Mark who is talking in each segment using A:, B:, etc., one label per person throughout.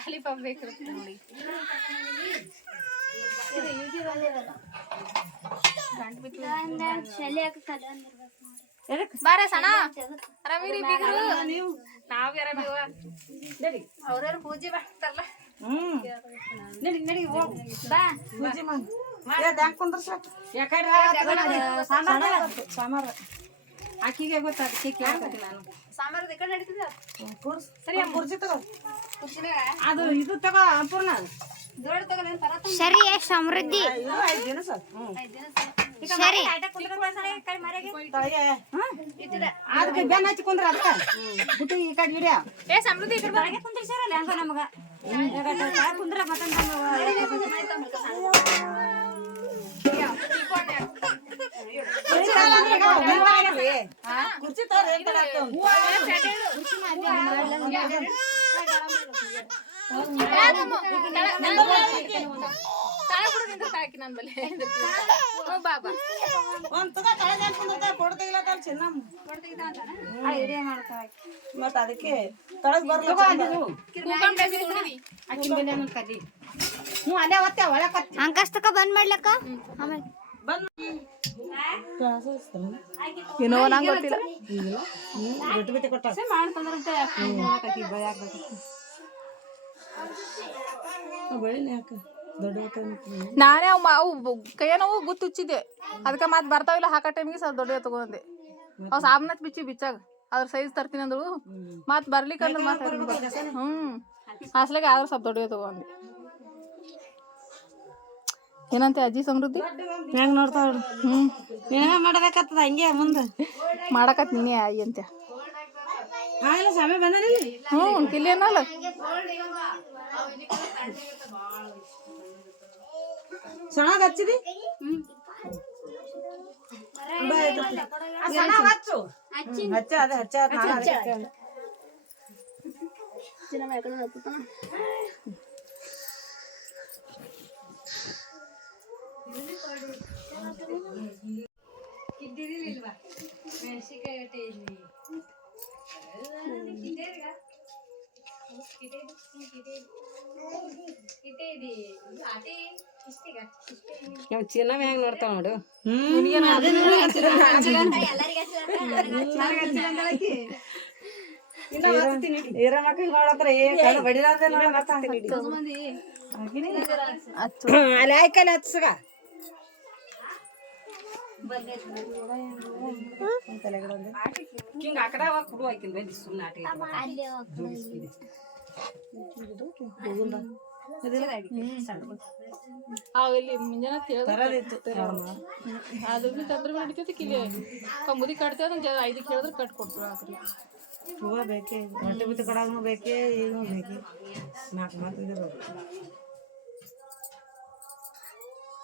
A: Lollipop ಬೇಕು ನೋಡಿ. ಬಾರ ಸಣ ಆರಾಮಿರಿ ಬೀಗರು? ನಾವ್. ಆರಾಮಿವ ಅವ್ರವ್ರ ಪೂಜೆ ಮಾಡ್ತಾರಲ್ಲ?
B: ಹ್ಮ್. ಆಕಿಗೆ ಗೊತ್ತ ಅದಕ್ಕೆ ಕೇಳಕತ್ತಿಲ್ಲ ನಾನು
A: ಸಾಂಬಾರದ ಕಡೆ ನಡೀತದ
B: ಕೂರ್ಸ್ ಸರಿ ಕುರ್ಚಿ ತಗೋ
A: ಕುರ್ಚಿನಾಗ
B: ಅದು ಇದು ತಗೋ ಅಪೂರ್ಣ
A: ದೊಡ್ಡ ತಗೊಳ್ಳೇನ್ ಪರ
C: ಸರಿ ಸಮೃದ್ಧಿ
B: ಇದು ಐದು ದಿನ ಸರ್ ಹ್ಮ್
C: ಸರಿ
B: ತಳಗೆ ಅದಕ್ಕೆ ಬೆನ್ನ ಹಚ್ಚಿ ಕುಂದ್ರ ಅದಕ್ಕೆ ಬಿಟ್ಟು ಈ ಕಡೆ ಹಿಡಿಯ
A: ಏ ಸಮೃದ್ಧಿ ಈ ಕಡೆ ಬಾ.
D: ಕುಂದ್ರಿಸಿರಲ್ಲ ಹೆಂಗೋ ನಮಗ ಕುಂದ್ರ ಮತ್ತೊಂದು
B: ಕುರ್ಚಿ. ಮತ್ತ್ ಅದಕ್ಕೆ ತಳಗ್ ಬರ್ಲ ಹ್ಞೂ ಅಲ್ಲೇ ಒತ್ತೆ.
C: ಅಂಕಸ್ತಕ ಬಂದ್ ಮಾಡ್ಲಕ್ಕ? ಆಮೇಲೆ.
B: ಬಂದ್
A: ಏನೋ ನಂಗೆ ಗೊತ್ತಿಲ್ಲ.
B: ಬಿಟ್ಟು ಬಿಟ್ಟು ಕೊಟ್ಟ ಮಾಡ್ತಂದ್ರಂತೆ
A: ನಾನೇ ಅವು ಮಾ- ಅವು ಕೈಯ ನೋವು ಗುತ್ತು ಉಚ್ಚಿದ್ದೆ ಅದಕ್ಕೆ ಮತ್ತೆ ಬರ್ತಾವಿಲ್ಲ ಹಾಕೋ ಟೈಮಿಗೆ ಸ್ವಲ್ಪ ದೊಡ್ಡ ತಗೊಂಡೆ ಅವು ಸಾಬನ ಬಿಚ್ಚಿ ಬಿಚ್ಚಾಗ. ಅದ್ರ ಸೈಜ್ ತರ್ತೀನಿ ಅಂದ್ರು ಮತ್ತೆ ಬರ್ಲಿಕ್ಕೆ ಅಂದ್ರೆ ಮತ್ತೆ ಹ್ಮ್. ಅಸಲಿಗೆ ಆದ್ರೆ ಸ್ವಲ್ಪ ದೊಡ್ಡ ತಗೊಂಡೆ ಏನಂತೆ ಅಜ್ಜಿ ಸಮೃದ್ಧಿ?
B: ಹೆಂಗ್ ನೋಡ್ತಾವ
A: ಹ್ಮ್.
B: ಏನ ಮಾಡ್ಬೇಕಾಗ್ತದ ಹಂಗೆ ಮುಂದೆ?
A: ಮಾಡಕತ್ ನೀನೇ ಆಯಿ ಅಂತ.
B: ಹಾ ಸ್ವಾಮಿ ಸಮಯ ಬಂದನಿ
A: ಹ್ಞೂ ಕಿಲ್ಲಿ ಏನಲ್ಲ
B: ಸಣ್ಣಗ್ ಹಚ್ಚಿದಿ? ಹಚ್ಚು ಹಚ್ಚ ಅದ ಹಚ್ಚ ಕೇಳ್ದೆ. ಇವ್ ಚಿನ್ನಮ್ಮ ಹೆಂಗ್ ನೋಡ್ತಾವ ನೋಡು. ಇರೋ ಮಕ್ಳಿಗೆ ನೋಡತ್ರ ಏ ಕಣ್ಣು ಬಡಿಲಾರ್ದೆ. ಅಲ್ಲಿ ಆಯ್ಕಲ್ಲಿ ಹಚ್ಚಗ ಹಿಂಗ ಆ ಕಡೆ ಅವಾಗ ಕುಡು ಆಯ್ಕಿಲ್ ಬಂದಿ ಸುಮ್ಮನೆ ಆಟ
A: ಅವು ಇಲ್ಲಿ ಮುಂಜಾನೆ ಕೇಳ್ದ
B: ತರದಿತ್ತು.
A: ಅದ್ರ ಬಿ ತಂದ್ರೆ ನಡಿತೈತಿ ಕಿಲಿ ಕಂಬುದಿ ಕಟ್ತೇವೆ ಅದನ್ನ ಐದು ಕೇಳಿದ್ರೆ ಕಟ್ ಕೊಡ್ತೀವಿ ಆಕ್ರಿ
B: ಹೂವ ಬೇಕೇ ಹೊಟ್ಟೆ ಬಿತ್ತು ಕೊಡಾಗೂ ಬೇಕೇ ಏನು ಬೇಕೇ. ನಾಲ್ಕು ಮಾತು ಇದ್ರು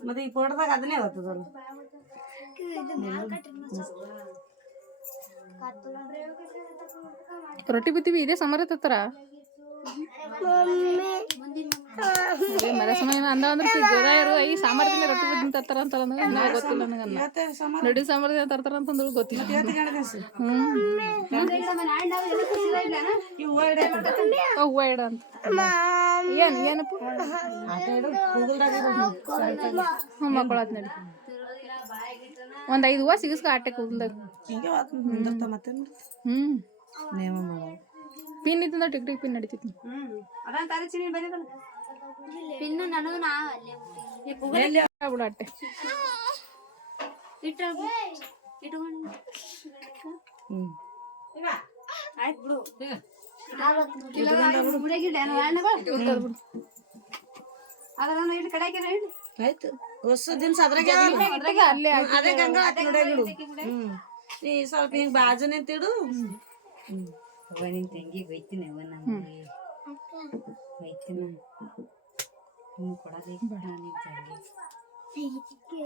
B: ಮತ್ತೆ ಈ ಫೋಟೋದಾಗ ಅದನ್ನೇ ಬರ್ತದಲ್ಲ
A: ರೊಟ್ಟಿ ಬಿತ್ತೀವಿ ಇದೇ ಸಮರ ತತ್ತರ ಅಂದ ಅಂದ್ರೆ ಇರು ಈ ಸಾಮರ್ಥ್ಯ ರೊಟ್ಟಿ ಬಿದ್ದ ತರ್ತಾರ ಅಂತಾರ ಅಂದ್ರೆ ನನಗೆ ಗೊತ್ತಿಲ್ಲ ನನಗನ್ನ
B: ಸಮ
A: ನಡಿ ತರ್ತಾರ ಅಂತಂದ್ರು ಗೊತ್ತಿಲ್ಲ.
B: ಹೂವ
A: ಇಡ ಅಂತ. ಏನ್ ಏನಪ್ಪ. ಹ್ಞೂ ಮಕ್ಕಳತ್ ನಡಿ. ಒಂದು ಐದು ಹೂವ ಸಿಗಿಸ್ಕ ಆಟೆ ಕೂದಲ್ದಾಗ
B: ಹ್ಞೂ ಮತ್ತೆ
A: ಹ್ಮ್.
B: ನೇಮ ಮಾಡೋದು
A: ಪಿನ್ ಇತ್ತಂದ್ರೆ ಟಿಕ್ ಟಿಕ್ ಪಿನ್ ನಡಿತೈತಿ.
D: ಪಿನ್ನು ನನಗೂ ನಾ ಅಲ್ಲೇ
E: ಬಿಡು ಅಟ್ಟೆ
B: ಹ್ಮ್.
D: ಆಯ್ತು ಬಿಡು. ಅದನ್ನ ಇಟ್ಟು ಕಡೆ ಹಾಕಿರ ಇಡು
B: ಆಯ್ತು ಹೊಸ ದಿನ ಅದ್ರಾಗೆ
E: ಅದ್ರಾಗೆ ಅಲ್ಲೇ
B: ಹ್ಮ್, ಅದೇ ಗಂಗಾ ಆತ್ ನೋಡೇ ಬಿಡು ಹ್ಮ್ ನೀ ಸ್ವಲ್ಪ ಹಿಂಗ್ ಬಾಜು ನಿಂತಿಡು
D: ಅವ್ವ ನಿನ್ ತಂಗಿ ಬೈತೀನಿ ಅವ್ವ ನಮಗೆ ಬೈತೀನಿ ನೀನು ಕೊಡೋದೇ ಬೇಡ ನಿನ್ ತಂಗಿ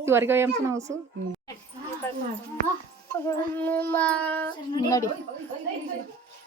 E: ಇವರೆಗೆ ಎಂಸನ ಹೊಸು ನೋಡಿ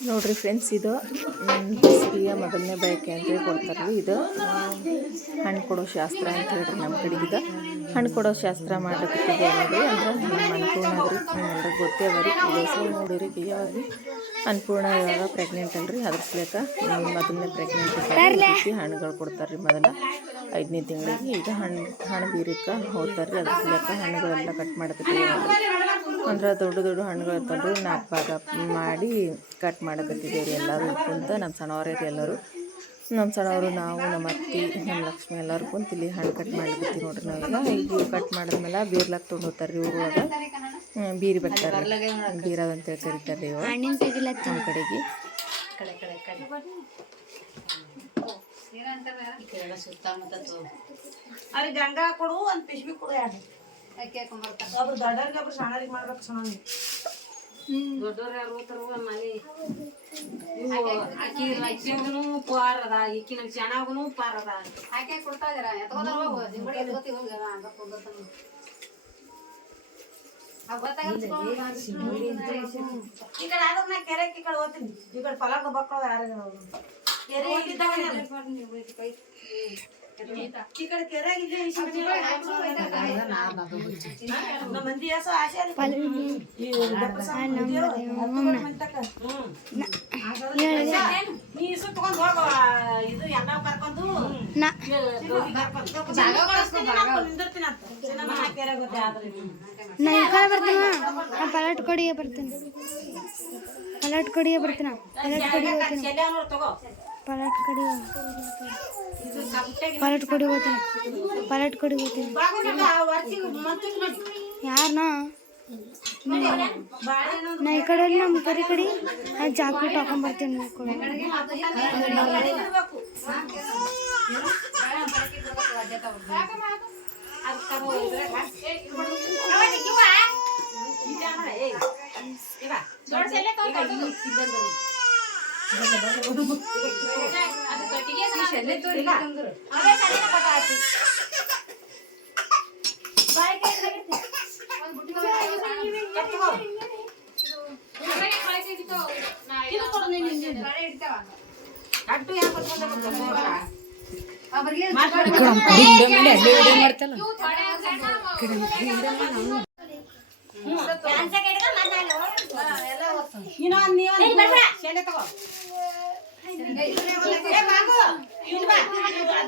E: ನೋಡ್ರಿ ಫ್ರೆಂಡ್ಸ್ ಇದು ಬೇಸಿಗೆಯ ಮೊದಲನೇ ಬಯಕೆ ಅಂತ ಕೊಡ್ತಾರೆ ರೀ ಇದು ಹಣ್ಣು ಕೊಡೋ ಶಾಸ್ತ್ರ ಅಂತ ಹೇಳ್ರಿ ನಮ್ಮ ಕಡೆಗೆ ಇದು. ಹಣ್ಣು ಕೊಡೋ ಶಾಸ್ತ್ರ ಮಾಡೋದಕ್ಕೆ ಅಂದ್ರೆ ನಮ್ಮ ಅನ್ನಪೂರ್ಣ ರೀ ನಿಮ್ಮೆಲ್ಲರಿಗೆ ಗೊತ್ತೇ ಅವ್ರಿ ಹೆಸರು ನೋಡಿರಿ ಯಾವಾಗ ಅನ್ಪೂರ್ಣ ಇವಾಗ ಪ್ರೆಗ್ನೆಂಟ್ ಅಲ್ರಿ. ಅದ್ರ ಸಲೇಕ ಮೊದಲನೇ ಪ್ರೆಗ್ನೆಂಟ್ ಹಣ್ಣುಗಳು ಕೊಡ್ತಾರೆ ರೀ ಮೊದಲ. ಐದನೇ ತಿಂಗಳಿಗೆ ಈಗ ಹಣ್ಣು ಹಣ್ಣು ಬೀರಕ್ಕೆ ಹೋಗ್ತಾರೆ. ರೀ ಅದ್ರ ಸಲೇಕ ಹಣ್ಣುಗಳೆಲ್ಲ ಕಟ್ ಮಾಡಕತ್ತೀವಿ ಅಂದ್ರೆ ದೊಡ್ಡ ದೊಡ್ಡ ಹಣ್ಣುಗಳು ತಂದು ನಾಲ್ಕು ಭಾಗ ಮಾಡಿ ಕಟ್ ಮಾಡಕತ್ತಿದ್ದೇವೆ ರೀ ಎಲ್ಲರೂ ಕುಂತ. ನಮ್ಮ ಸಣ್ಣವರೇ ರೀ ಎಲ್ಲರೂ. ನಮ್ಮ ಸಣ್ಣವರು ನಾವು ನಮ್ಮ ಅತ್ತಿ ನಮ್ಮ ಲಕ್ಷ್ಮಿ ಎಲ್ಲರೂ ಕುಂತ ಇಲ್ಲಿ ಹಣ್ಣು ಕಟ್ ಮಾಡ್ಲಿಕತ್ತೀವಿ ನೋಡ್ರಿ ನಾವೀಗ ಈಗ. ಕಟ್ ಮಾಡಿದ್ಮೇಲೆ ಬೀರ್ಲಾಕ್ ತೊಗೊಂಡು ಹೋಗ್ತಾರೆ ರೀ ಊರೊಳಗ ಅದು ಬೀರಿ ಬರ್ತಾರೆ ಬೀರದಂತೇಳಿ ಕರಿತಾರೆ ರೀ
F: ತೆಗಿಲತ್ತ.
E: ನಮ್ಮ ಕಡೆಗೆ
D: ಕಡೆ ಕಡೆ ಕಡೆ ಈ ಕಡೆ ಸುತ್ತಮುತ್ತ ತೋ
B: ಅಲ್ಲಿ ಗಂಗಾ ಕೊಡು ಒಂದ್ ಪಿಶ್ಬಿ ಕೊಡು
D: ಹಾಕೊಂಬರ್ತಾರ
B: ಒಬ್ರು ದೊಡ್ಡವ್ರಿಗೆ ಒಬ್ರು ಸಣ್ಣವ್ರಿಗೆ ಮಾಡ್ಬೇಕು ಸಣ್ಣ
D: ದೊಡ್ಡವ್ರು ಯಾರು ಓದ್ತಾರ ಮನೆ. ಅಕ್ಕಿ ಅಕ್ಕಿಗೂ ಪಾರ್ ಅದ ಈಕಿ ನಮ್ ಚೆನ್ನಾಗೂ ಪಾರ್ ಅದ. ಆಕೆ ಕೊಡ್ತಾ ಇದಾರ ಹೋಗೋ ಹೋಗು ಎತ್ಕೋತಿ ಹೋಗಿ ಹಂಗ ಕೊಡ್ತಾನ
B: ಈ ಕಡೆ ಆದ್ರೆ ನಾ ಕೆರೆ ಈ ಕಡೆ ಹೋಗ್ತೀನಿ. ಈ ಕಡೆ ಫಲ ಬಕ್ಕಳ ಯಾರು
F: ಪಲಾಟ್ ಕೊಡಿಗೆ ಬರ್ತೀನಿ. ಪಲಾಟ್ ಕೊಡಿಗೆ ಬರ್ತೀನಿ ಪಲಾಟ್ ಕೊಡಿಗೆ ಪಲಾಟ್ ಕಡಿ ಪಲಾಟ್ ಕೊಡಿ ಹೋಗ್ತೀನಿ ಪಲಾಟ್ ಕೊಡಿ ಹೋಗ್ತೀನಿ
B: ಬಾಗುನಿಲ್ಲ, ವರ್ಷಿಗೆ ಮಂಚಕ್ಕೆ ನೋಡಿ.
F: ಯಾರನಾ?
B: ಬಾಳೆಹಣ್ಣು
F: ನಾ ಈ ಕಡೆ ನಮ್ಮ ಕಡೆ ಕಡೆ. ನಾ ಜಾಕೆಟ್ ಹಾಕೊಂಡ್ ನೋಡ್ಕೊಂಡು ಈ ಕಡೆ.
B: ಇರ್ಬೇಕು.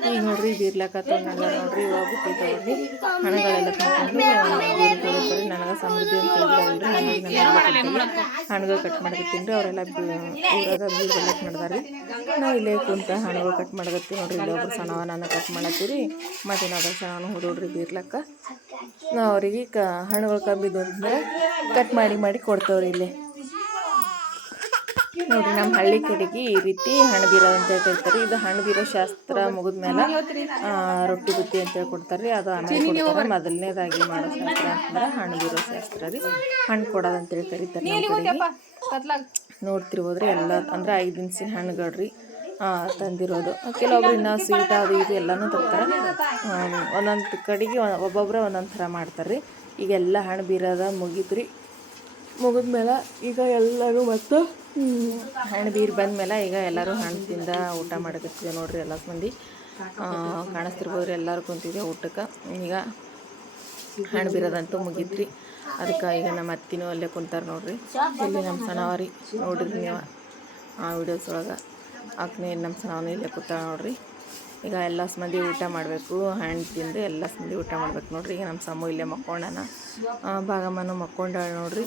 E: ಈಗ ನೋಡ್ರಿ ಬೀರ್ಲಾಕತ್ತವನ್ನೆಲ್ಲ ನೋಡ್ರಿ ಇವಾಗ ಬಿಟ್ಟಿದ್ದವ್ರಿ ಹಣಗಳೆಲ್ಲ ತೊಗೊಳ್ತಾರೆ ನನಗೆ ಸಮೃದ್ಧಿ ಅಂತ ಹೇಳಿದ್ರಿ ಹಣ್ಣುಗಳು ಕಟ್ ಮಾಡ್ಕತ್ತೀನಿ ರೀ ಅವರೆಲ್ಲ ಊರಾಗ ಬೀರ್ ಬೆಲ್ಲಕ್ಕೆ ನಡೆದಾರಿ ನಾವು ಇಲ್ಲೇ ಕುಂತ ಹಣ್ಣುಗಳು ಕಟ್ ಮಾಡಕತ್ತೀವಿ ನೋಡ್ರಿ ಇಲ್ಲಿ ಒಬ್ರು ಸಣ್ಣವ ನಾನು ಕಟ್ ಮಾಡತ್ತೀರಿ. ಮತ್ತು ಇನ್ನೊಬ್ಬರು ಸಣ್ಣವನು ಹುಡುಗ್ರಿ ಬೀರ್ಲಕ್ಕ. ನಾವು ಅವ್ರಿಗೆ ಕ ಹಣ್ಣುಗಳು ಕಬ್ಬಿದ್ದು ಅಂದ್ರೆ ಕಟ್ ಮಾಡಿ ಮಾಡಿ ಕೊಡ್ತೇವ್ರಿ ಇಲ್ಲಿ. ನೋಡ್ರಿ ನಮ್ಮ ಹಳ್ಳಿ ಕಡೆಗೆ ಈ ರೀತಿ ಹಣ್ಣು ಬೀರೋದು ಅಂತ ಹೇಳ್ತಾರೆ. ಇದು ಹಣ್ಣು ಬೀರೋ ಶಾಸ್ತ್ರ ಮುಗಿದ್ಮೇಲೆ ಮೇಲೆ ರೊಟ್ಟಿ ಬುತ್ತಿ ಅಂತ ಹೇಳಿ ಕೊಡ್ತಾರೆ ರೀ ಅದು ಆಮೇಲೆ ಕೊಡ್ತಾರೆ. ಮೊದಲನೇದಾಗಿ ಮಾಡೋ ಶಾಸ್ತ್ರ ಅಂತಂದ್ರೆ ಹಣ್ಣು ಬೀರೋ ಶಾಸ್ತ್ರ ರೀ. ಹಣ್ಣು ಕೊಡೋದು ಅಂತೇಳಿ ಕರೀತಾರೆ ನಮ್ಮ ಕಡೆಗೆ. ನೋಡ್ತಿರ್ಬೋದ್ರಿ ಎಲ್ಲ ಅಂದ್ರೆ ಐದು ದಿನಸಿನ ಹಣ್ಣುಗಳು ರೀ ತಂದಿರೋದು. ಕೆಲವೊಬ್ರು ಇನ್ನೂ ಸ್ವೀಟ್ ಅದು ಇದು ಎಲ್ಲನೂ ತರ್ತಾರೆ. ಒಂದೊಂದು ಕಡೆಗೆ ಒಬ್ಬೊಬ್ಬರೇ ಒಂದೊಂದು ಥರ ಮಾಡ್ತಾರೆ ರೀ. ಈಗೆಲ್ಲ ಹಣ್ಣು ಬೀರೋದ ಮುಗೀತು ಮುಗಿದ್ಮೇಲೆ ಈಗ ಎಲ್ಲರೂ ಮತ್ತು ಹಣ್ಣು ಬೀರು ಬಂದಮೇಲೆ ಈಗ ಎಲ್ಲರೂ ಹಣ್ಣು ತಿಂದ ಊಟ ಮಾಡಕತ್ತಿದೆ ನೋಡ್ರಿ ಎಲ್ಲ ಮಂದಿ. ಕಾಣಿಸ್ತಿರ್ಬೋದ್ರಿ ಎಲ್ಲರೂ ಕುಂತಿದ್ದೆ ಊಟಕ್ಕೆ. ಈಗ ಹಣ್ಣು ಬೀರೋದಂತೂ ಮುಗಿತ್ರಿ. ಅದಕ್ಕೆ ಈಗ ನಮ್ಮ ಅತ್ತಿನೂ ಅಲ್ಲೇ ಕುಂತಾರೆ ನೋಡ್ರಿ. ಇಲ್ಲಿ ನಮ್ಮ ಸಣವರಿ ನೋಡಿದ್ರಿ ನೀವು ಆ ವಿಡಿಯೋಸ್ ಒಳಗೆ. ಆಕ್ನೇ ನಮ್ಮ ಸಣವನು ಇಲ್ಲೇ ಕೂತಾಳೆ ನೋಡ್ರಿ.
A: ಈಗ ಎಲ್ಲ ಮಂದಿ ಊಟ ಮಾಡಬೇಕು ಹಣ್ಣು ತಿಂದು ಎಲ್ಲ ಮಂದಿ ಊಟ ಮಾಡ್ಬೇಕು ನೋಡ್ರಿ. ಈಗ ನಮ್ಮ ಸಮೂ ಇಲ್ಲೇ ಮಕ್ಕೊಂಡನ. ಭಾಗಮ್ಮನೂ ಮಕ್ಕೊಂಡಾಳ ನೋಡ್ರಿ.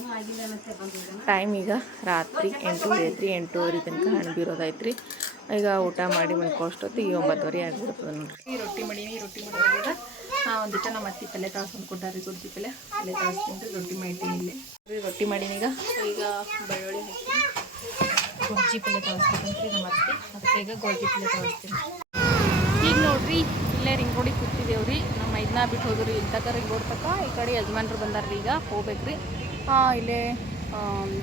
A: ಟೈಮ್ ಈಗ ರಾತ್ರಿ ಎಂಟೂವರೆ ಐತ್ರಿ ಎಂಟೂವರೆ ತನಕ ಹಣ್ಣು ಬೀರೋದೈತ್ರಿ ಈಗ ಊಟ ಮಾಡಿ ಮನ್ಕೋಷ್ಟೊತ್ತಿಗೆ ಒಂಬತ್ತುವರೆ ಆಗಿಬಿಡ್ತದೆ ನೋಡ್ರಿ. ಈ ರೊಟ್ಟಿ ಮಾಡೀನಿ ರೊಟ್ಟಿ ಮಾಡೋದಾಗ ಒಂದಿಟ್ಟು ನಮ್ಮ ಅತ್ತಿ ಪಲ್ಯ ತಳ್ಸ್ಕೊಂಡು ಕೊಟ್ಟಾರಿ ಸುರ್ಜಿ ಪಲ್ಯ ಪಲ್ಯ ತಳ್ಸ್ಕೊಂಡು ರೊಟ್ಟಿ ಮಾಡ್ತೀನಿ ಇಲ್ಲಿ. ರೊಟ್ಟಿ ಮಾಡೀನಿ ಈಗ. ಈಗ ಬೆಳ್ಳುಳ್ಳಿ ಹಾಕಿ. ಗೊಜ್ಜಿ ಪಲ್ಯ ತಳಿಸ್ಬೇಕಂತ್ರಿ ನಮ್ಮ ಅತ್ತಿ ಅದಕ್ಕೆ ಈಗ ಗೊಜ್ಜಿ ಪಲ್ಯ ತಳಿಸ್ತೀನಿ. ನೋಡ್ರಿ, ಇಲ್ಲೇ ರಿಂಗ್ ರೋಡಿಗೆ ಕೂತಿದ್ದೇವ್ರಿ ನಮ್ಮ ಇದನ್ನ ಬಿಟ್ಟು ಹೋದ್ರಿ ಇಲ್ಲಿ ತಕ ರಿಂಗ್ ರೋಡ್ ತಕ ಈ ಕಡೆ ಯಜಮಾನ್ರು ಬಂದಾರ್ರಿ ಈಗ, ಹೋಗ್ಬೇಕ್ರಿ. ಇಲ್ಲೇ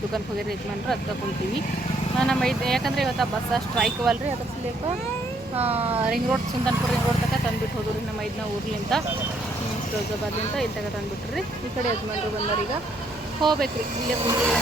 A: ದುಕಾನ್ಗೆ ಹೋಗಿರಿ ಯಜಮಾನ್ರು ಅದಕ್ಕೆ ಕುಂತೀವಿ. ನಮ್ಮ ಇದು ಯಾಕಂದ್ರೆ ಇವತ್ತು ಬಸ್ ಸ್ಟ್ರೈಕ್ ಅವಲ್ರಿ ಅದ್ರ ಸಲೇಕ ring road Sundanpura ring road ತಕ ತಂದ್ಬಿಟ್ಟು ಹೋದ್ರಿ ನಮ್ಮ ಇದನ್ನ ಊರ್ಲಿಂದ ಫಿರೋಜಾಬಾದ್ಲಿಂದ ಇಲ್ಲಿ ತಗ ತಂದ್ಬಿಟ್ರಿ. ಈ ಕಡೆ ಯಜಮಾನ್ರು ಬಂದಾರೀಗ, ಹೋಗ್ಬೇಕ್ರಿ, ಇಲ್ಲೇ ಕುಂತೀವಿ.